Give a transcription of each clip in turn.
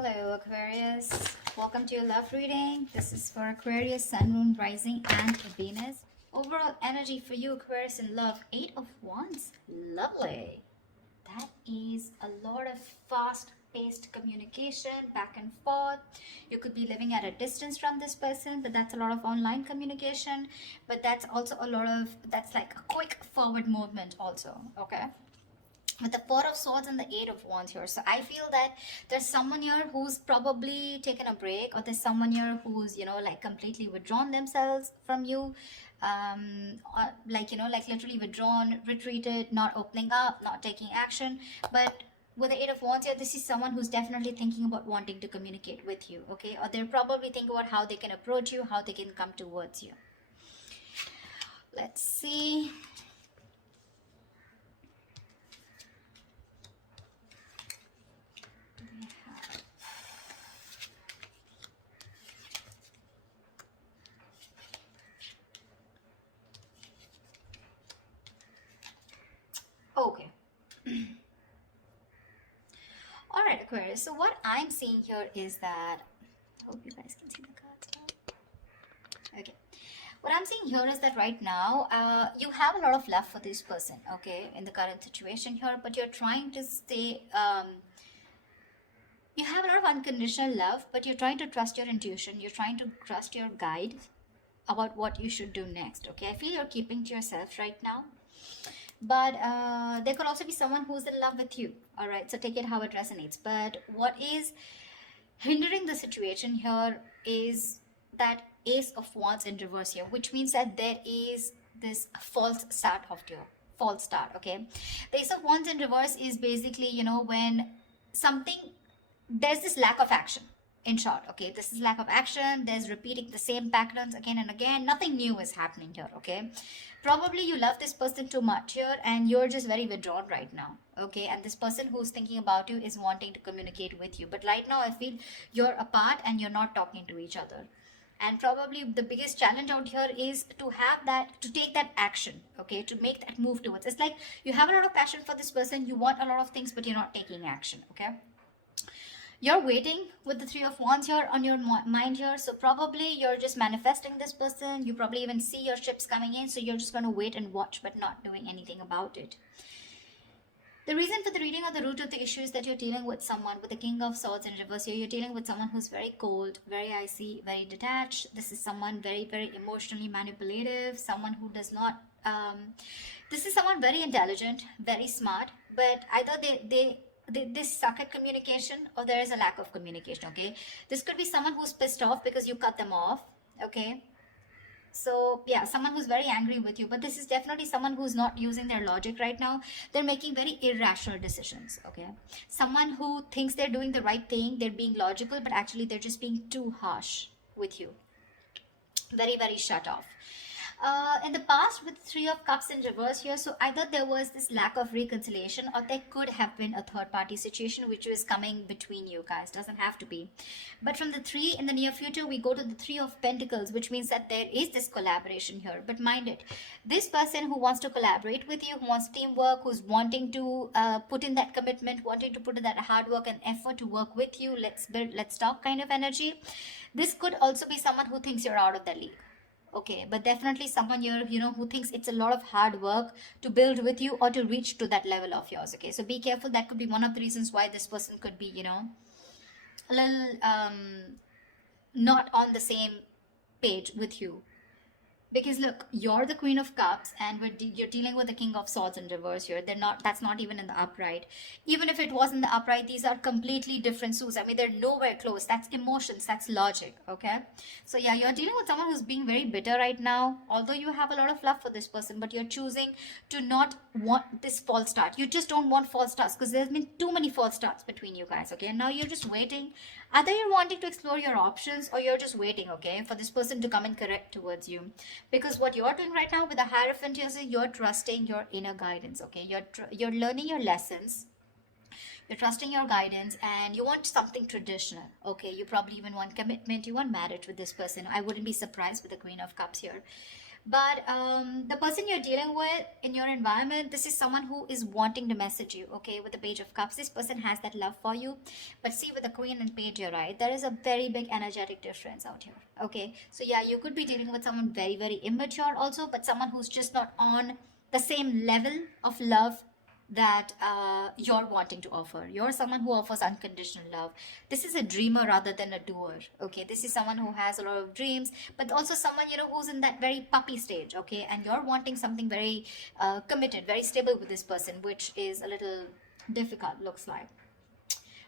Hello Aquarius, welcome to your love reading. This is for Aquarius, Sun, Moon, Rising and Venus. Overall energy for you Aquarius in love, 8 of Wands. Lovely. That is a lot of fast paced communication back and forth. You could be living at a distance from this person, but that's a lot of online communication. But that's also a lot of, that's like a quick forward movement also, okay? With the Four of Swords and the Eight of Wands here. So I feel that there's someone here who's probably taken a break, or there's someone here who's, like completely withdrawn themselves from you. Or like literally withdrawn, retreated, not opening up, not taking action. But with the Eight of Wands here, this is someone who's definitely thinking about wanting to communicate with you, okay? Or they're probably thinking about how they can approach you, how they can come towards you. Let's see. Okay. All right, Aquarius. So what I'm seeing here is that, I hope you guys can see the cards now. Okay. What I'm seeing here is that right now, you have a lot of love for this person, okay, in the current situation here, but you're trying to stay, you have a lot of unconditional love, but you're trying to trust your intuition. You're trying to trust your guide about what you should do next, okay? I feel you're keeping to yourself right now. But there could also be someone who's in love with you, all right? So take it how it resonates. But what is hindering the situation here is that Ace of Wands in reverse here, which means that there is this false start of your false start, okay? The Ace of Wands in reverse is basically, when something, there's this lack of action. In short, okay, this is lack of action. There's repeating the same patterns again and again. Nothing new is happening here, okay? Probably you love this person too much here and you're just very withdrawn right now, okay? And this person who's thinking about you is wanting to communicate with you. But right now I feel you're apart and you're not talking to each other. And probably the biggest challenge out here is to have that, to take that action, okay? To make that move towards. It's like you have a lot of passion for this person. You want a lot of things, but you're not taking action, okay? You're waiting with the Three of Wands here on your mind here. So probably you're just manifesting this person. You probably even see your ships coming in. So you're just going to wait and watch, but not doing anything about it. The reason for the reading or the root of the issue is that you're dealing with someone with the King of Swords in reverse here. You're dealing with someone who's very cold, very icy, very detached. This is someone very, very emotionally manipulative. Someone who does not... this is someone very intelligent, very smart. But either they suck at communication or there is a lack of communication, okay? This could be someone who's pissed off because you cut them off, okay? So yeah, someone who's very angry with you, but this is definitely someone who's not using their logic right now. They're making very irrational decisions, okay? Someone who thinks they're doing the right thing, they're being logical, but actually they're just being too harsh with you. Very, very shut off. In the past with Three of Cups in reverse here, so either there was this lack of reconciliation or there could have been a third party situation which was coming between you guys. Doesn't have to be. But from the 3 in the near future, we go to the 3 of Pentacles, which means that there is this collaboration here. But mind it, this person who wants to collaborate with you, who wants teamwork, who's wanting to put in that commitment, wanting to put in that hard work and effort to work with you, let's build, let's talk kind of energy. This could also be someone who thinks you're out of the league. Okay, but definitely someone here, who thinks it's a lot of hard work to build with you or to reach to that level of yours, okay? So be careful. That could be one of the reasons why this person could be, a little not on the same page with you. Because look, you're the Queen of Cups and you're dealing with the King of Swords in reverse here. That's not even in the upright. Even if it was in the upright, these are completely different suits. I mean, they're nowhere close. That's emotions, that's logic, okay? So yeah, you're dealing with someone who's being very bitter right now. Although you have a lot of love for this person, but you're choosing to not want this false start. You just don't want false starts because there's been too many false starts between you guys, okay? And now you're just waiting. Either you're wanting to explore your options or you're just waiting, okay, for this person to come and correct towards you. Because what you're doing right now with the Hierophant is you're trusting your inner guidance, okay? You're learning your lessons. You're trusting your guidance and you want something traditional, okay? You probably even want commitment. You want marriage with this person. I wouldn't be surprised with the Queen of Cups here. But the person you're dealing with in your environment, this is someone who is wanting to message you, okay? With the Page of Cups, this person has that love for you. But see, with the Queen and Page, you're right, there is a very big energetic difference out here, okay? So yeah, you could be dealing with someone very, very immature also, but someone who's just not on the same level of love that you're wanting to offer. You're someone who offers unconditional love. This is a dreamer rather than a doer, okay? This is someone who has a lot of dreams, but also someone, you know, who's in that very puppy stage, okay? And you're wanting something very committed, very stable with this person, which is a little difficult, looks like.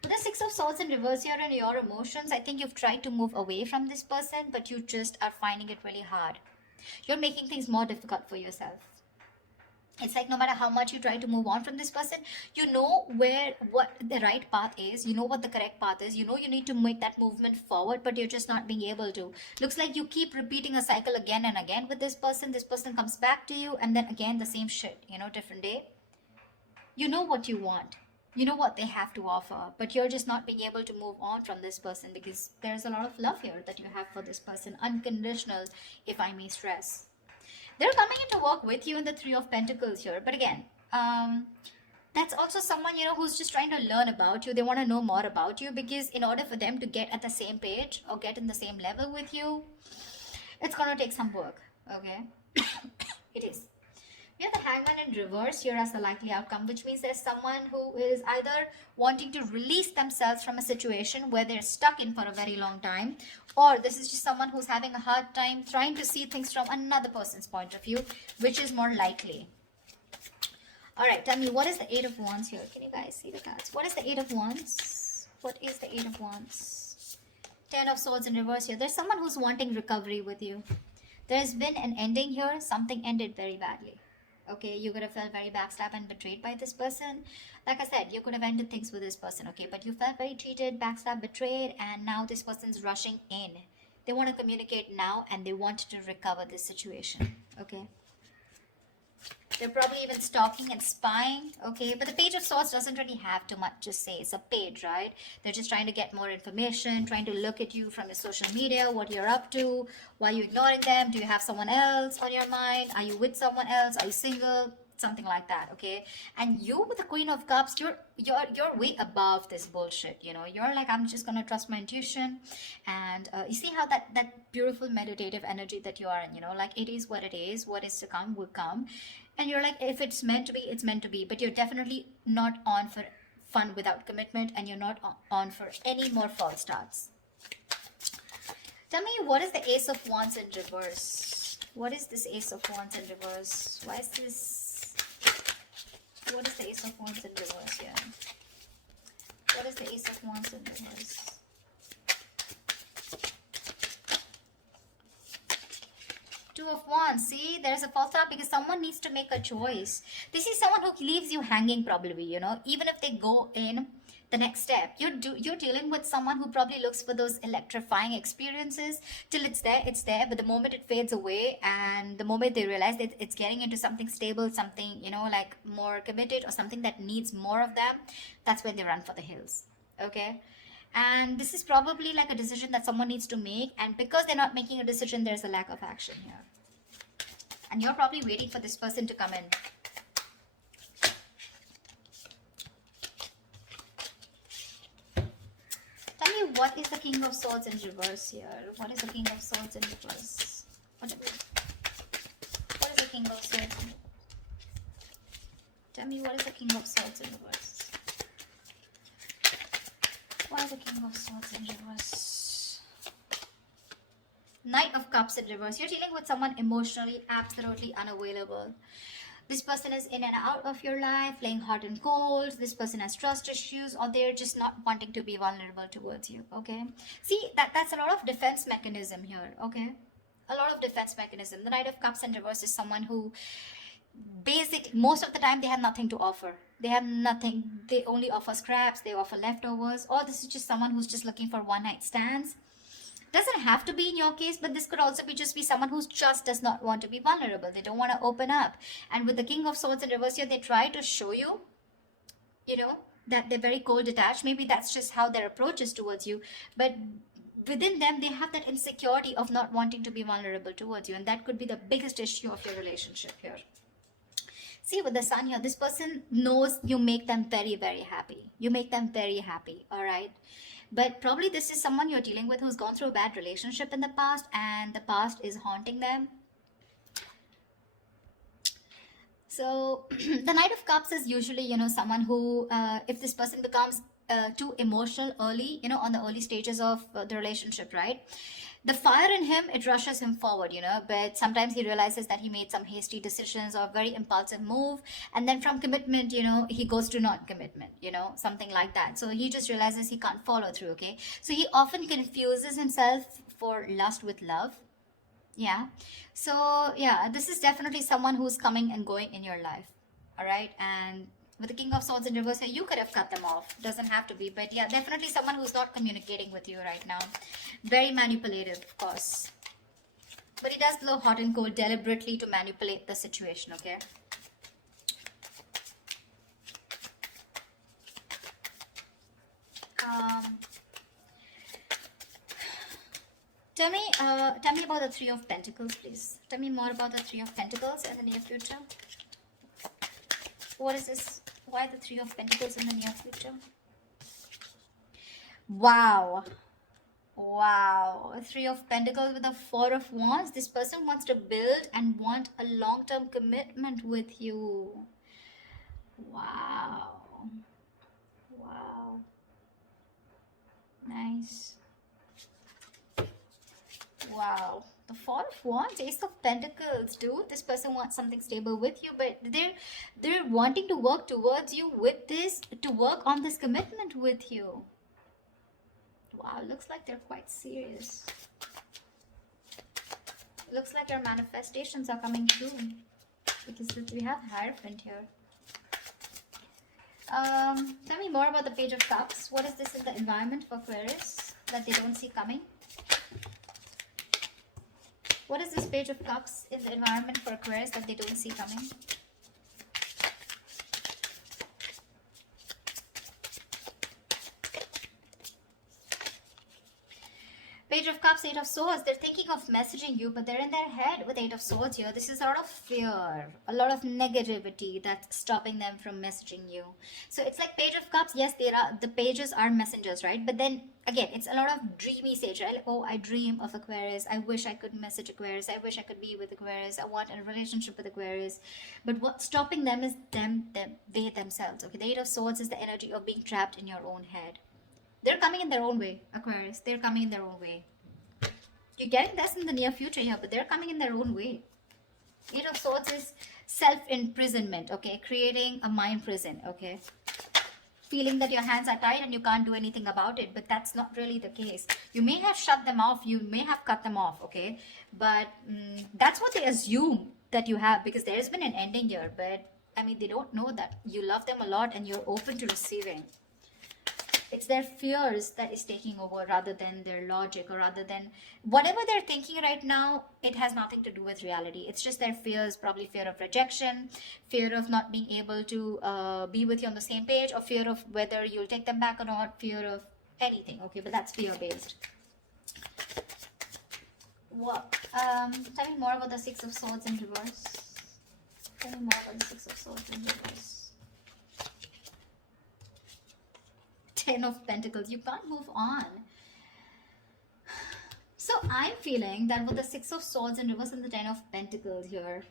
With the Six of Swords in reverse here and your emotions, I think you've tried to move away from this person, but you just are finding it really hard. You're making things more difficult for yourself. It's like no matter how much you try to move on from this person, you know what the right path is, you know what the correct path is, you know you need to make that movement forward, but you're just not being able to. Looks like you keep repeating a cycle again and again with this person. This person comes back to you, and then again the same shit, you know, different day. You know what you want, you know what they have to offer, but you're just not being able to move on from this person because there's a lot of love here that you have for this person, unconditional, if I may stress. They're coming in to work with you in the Three of Pentacles here, but again, that's also someone, you know, who's just trying to learn about you. They want to know more about you, because in order for them to get at the same page or get in the same level with you, it's gonna take some work, okay? It is. We have the Hangman in reverse here as the likely outcome, which means there's someone who is either wanting to release themselves from a situation where they're stuck in for a very long time, or this is just someone who's having a hard time trying to see things from another person's point of view, which is more likely. All right, tell me, what is the Eight of Wands here? Can you guys see the cards? What is the Eight of Wands? What is the Eight of Wands? Ten of Swords in reverse here. There's someone who's wanting recovery with you. There's been an ending here. Something ended very badly. Okay, you could have felt very backstabbed and betrayed by this person. Like I said, you could have ended things with this person, okay? But you felt very cheated, backstabbed, betrayed, and now this person's rushing in. They want to communicate now, and they want to recover this situation, okay? They're probably even stalking and spying, okay? But the Page of Swords doesn't really have too much to say. It's a page, right? They're just trying to get more information, trying to look at you from your social media, what you're up to, why are you ignoring them, do you have someone else on your mind, are you with someone else, are you single, something like that, okay? And you with the Queen of Cups, you're way above this bullshit, you know? You're like, I'm just gonna trust my intuition. And you see how that beautiful meditative energy that you are in, you know, like it is, what is to come will come. And you're like, if it's meant to be, it's meant to be. But you're definitely not on for fun without commitment, and you're not on for any more false starts. Tell me, what is the Ace of Wands in reverse? What is this Ace of Wands in reverse? Why is this? What is the Ace of Wands in reverse here? What is the Ace of Wands in reverse? Two of Wands. See, there's a false start because someone needs to make a choice. This is someone who leaves you hanging probably, you know, even if they go in the next step. You're dealing with someone who probably looks for those electrifying experiences. Till it's there, but the moment it fades away and the moment they realize that it's getting into something stable, something, you know, like more committed or something that needs more of them, that's when they run for the hills, okay? And this is probably like a decision that someone needs to make, and because they're not making a decision, there's a lack of action here. And you're probably waiting for this person to come in. Tell me, what is the King of Swords in reverse here? What is the King of Swords in reverse? What is the King of Swords? Tell me, what is the King of Swords in reverse? Why is the King of Swords in reverse? Knight of Cups in reverse. You're dealing with someone emotionally absolutely unavailable. This person is in and out of your life, playing hot and cold. This person has trust issues, or they're just not wanting to be vulnerable towards you, okay? See, that's a lot of defense mechanism here, okay? A lot of defense mechanism. The Knight of Cups in reverse is someone who most of the time they have nothing to offer. They have nothing. They only offer scraps, they offer leftovers, or this is just someone who's just looking for one night stands. Doesn't have to be in your case, but this could also be someone who just does not want to be vulnerable. They don't want to open up. And with the King of Swords in reverse here, they try to show you, you know, that they're very cold detached. Maybe that's just how their approach is towards you, but within them, they have that insecurity of not wanting to be vulnerable towards you, and that could be the biggest issue of your relationship here. See, with the sun here, this person knows you make them very, very happy. You make them very happy, all right? But probably this is someone you're dealing with who's gone through a bad relationship in the past, and the past is haunting them. So the Knight of Cups is usually, someone who, if this person becomes too emotional early, on the early stages of the relationship, right? The fire in him, it rushes him forward, but sometimes he realizes that he made some hasty decisions or very impulsive move. And then from commitment, he goes to non-commitment, something like that. So he just realizes he can't follow through, okay? So he often confuses himself for lust with love. Yeah. So, yeah, this is definitely someone who's coming and going in your life. All right. And with the King of Swords in reverse, you could have cut them off. Doesn't have to be. But yeah, definitely someone who's not communicating with you right now. Very manipulative, of course. But he does blow hot and cold deliberately to manipulate the situation, okay? Tell me about the Three of Pentacles, please. Tell me more about the Three of Pentacles in the near future. What is this? Why the Three of Pentacles in the near future? Wow. Wow. Three of Pentacles with the Four of Wands. This person wants to build and want a long-term commitment with you. Wow. Wow. Nice. Wow, the Four of Wands, Ace of Pentacles, dude. This person wants something stable with you, but they're wanting to work towards you with this, to work on this commitment with you. Wow, looks like they're quite serious. Looks like your manifestations are coming true, because we have Hierophant here. Tell me more about the Page of Cups. What is this in the environment for Aquarius that they don't see coming? What is this Page of Cups in the environment for Aquarius that they don't see coming? Page of Cups, Eight of Swords. They're thinking of messaging you, but they're in their head with Eight of Swords here. This is a lot of fear, a lot of negativity that's stopping them from messaging you. So it's like Page of Cups. Yes, the pages are messengers, right? But then again, it's a lot of dreamy stage, right? Like, oh, I dream of Aquarius. I wish I could message Aquarius. I wish I could be with Aquarius. I want a relationship with Aquarius. But what's stopping them is they themselves. Okay, the Eight of Swords is the energy of being trapped in your own head. They're coming in their own way, Aquarius. They're coming in their own way. You're getting this in the near future here, but they're coming in their own way. Eight of Swords is self-imprisonment, okay? Creating a mind prison, okay? Feeling that your hands are tied and you can't do anything about it, but that's not really the case. You may have shut them off, you may have cut them off, okay? But that's what they assume that you have, because there has been an ending here, but I mean, they don't know that you love them a lot and you're open to receiving. It's their fears that is taking over rather than their logic, or rather than whatever they're thinking right now. It has nothing to do with reality. It's just their fears, probably fear of rejection, fear of not being able to be with you on the same page, or fear of whether you'll take them back or not, fear of anything, okay? But that's fear-based. What? Tell me more about the Six of Swords in reverse. Tell me more about the Six of Swords in reverse. Ten of Pentacles. You can't move on. So I'm feeling that with the Six of Swords in reverse and the Ten of Pentacles here,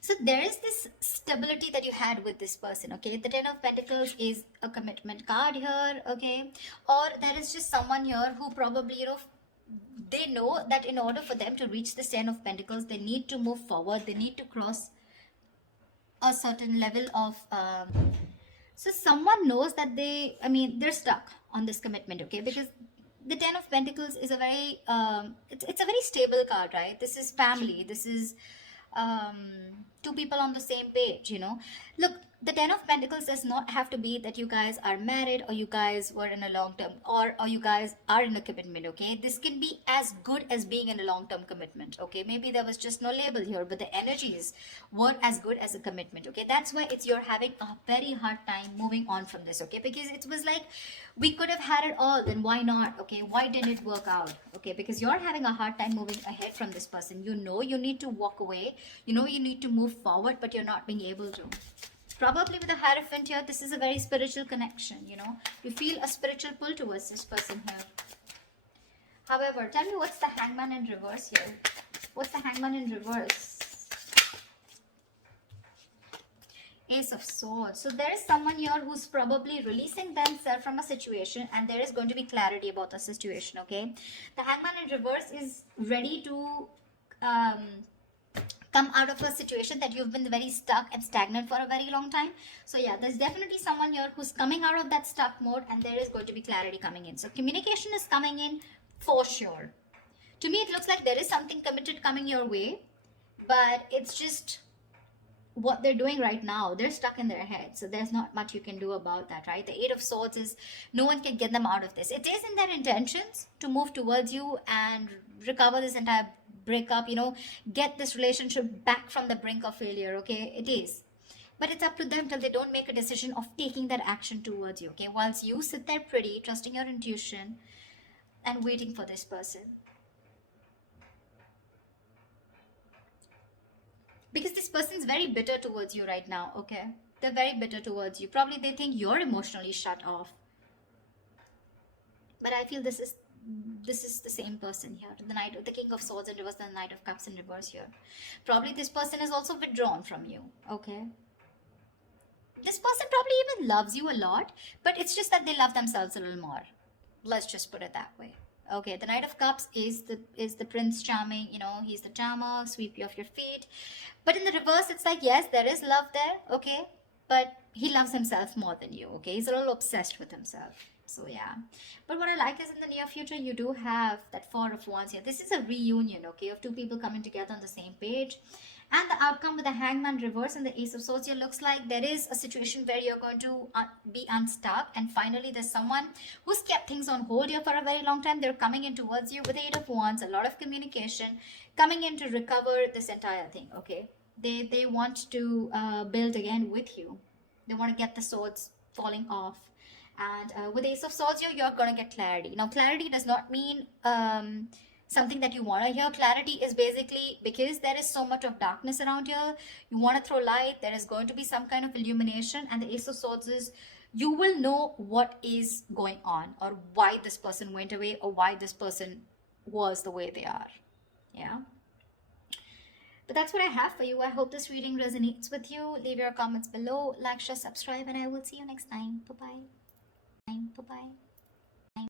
so there is this stability that you had with this person, okay? The Ten of Pentacles is a commitment card here, okay? Or there is just someone here who probably, they know that in order for them to reach this Ten of Pentacles, they need to move forward. They need to cross a certain level of... So someone knows that they're stuck on this commitment, okay? Because the Ten of Pentacles is a very, it's a very stable card, right? This is family. This is two people on the same page, you know. Look, the Ten of Pentacles does not have to be that you guys are married or you guys were in a long term, or you guys are in a commitment, okay? This can be as good as being in a long term commitment, okay? Maybe there was just no label here, but the energies were as good as a commitment, okay? That's why it's you're having a very hard time moving on from this, okay? Because it was like, we could have had it all, then why not, okay? Why didn't it work out, okay? Because you're having a hard time moving ahead from this person. You know you need to walk away, you know you need to move forward, but you're not being able to. Probably with the Hierophant here, this is a very spiritual connection, you know. You feel a spiritual pull towards this person here. However, tell me, what's the Hangman in reverse here? What's the Hangman in reverse? Ace of Swords. So there is someone here who's probably releasing themselves from a situation, and there is going to be clarity about the situation, okay? The Hangman in reverse is ready to come out of a situation that you've been very stuck and stagnant for a very long time. So yeah, there's definitely someone here who's coming out of that stuck mode, and there is going to be clarity coming in. So communication is coming in for sure. To me, it looks like there is something committed coming your way, but it's just what they're doing right now. They're stuck in their head, so there's not much you can do about that, right? The Eight of Swords is, no one can get them out of this. It is in their intentions to move towards you and recover this entire breakup, you know, get this relationship back from the brink of failure, okay? It is, but it's up to them till they don't make a decision of taking that action towards you, okay? Whilst you sit there pretty, trusting your intuition and waiting for this person. Because this person is very bitter towards you right now, okay? They're very bitter towards you. Probably they think you're emotionally shut off. But I feel this is the same person here. The King of Swords in reverse, the Knight of Cups in reverse here. Probably this person is also withdrawn from you, okay? This person probably even loves you a lot, but it's just that they love themselves a little more. Let's just put it that way. Okay, the Knight of Cups is the Prince Charming, you know, he's the charmer, sweep you off your feet. But in the reverse, it's like, yes, there is love there, okay? But he loves himself more than you, okay? He's a little obsessed with himself. So yeah. But what I like is in the near future, you do have that Four of Wands here. This is a reunion, okay, of two people coming together on the same page. And the outcome with the Hangman reverse and the Ace of Swords here looks like there is a situation where you're going to be unstuck. And finally, there's someone who's kept things on hold here for a very long time. They're coming in towards you with the Eight of Wands, a lot of communication, coming in to recover this entire thing, okay? They want to build again with you. They want to get the swords falling off. And with Ace of Swords here, you're going to get clarity. Now, clarity does not mean something that you want to hear. Clarity is basically because there is so much of darkness around here, you want to throw light. There is going to be some kind of illumination, and the Ace of Swords is, you will know what is going on, or why this person went away, or why this person was the way they are. Yeah, but that's what I have for you. I hope this reading resonates with you. Leave your comments below, like, share, subscribe, and I will see you next time. Bye bye.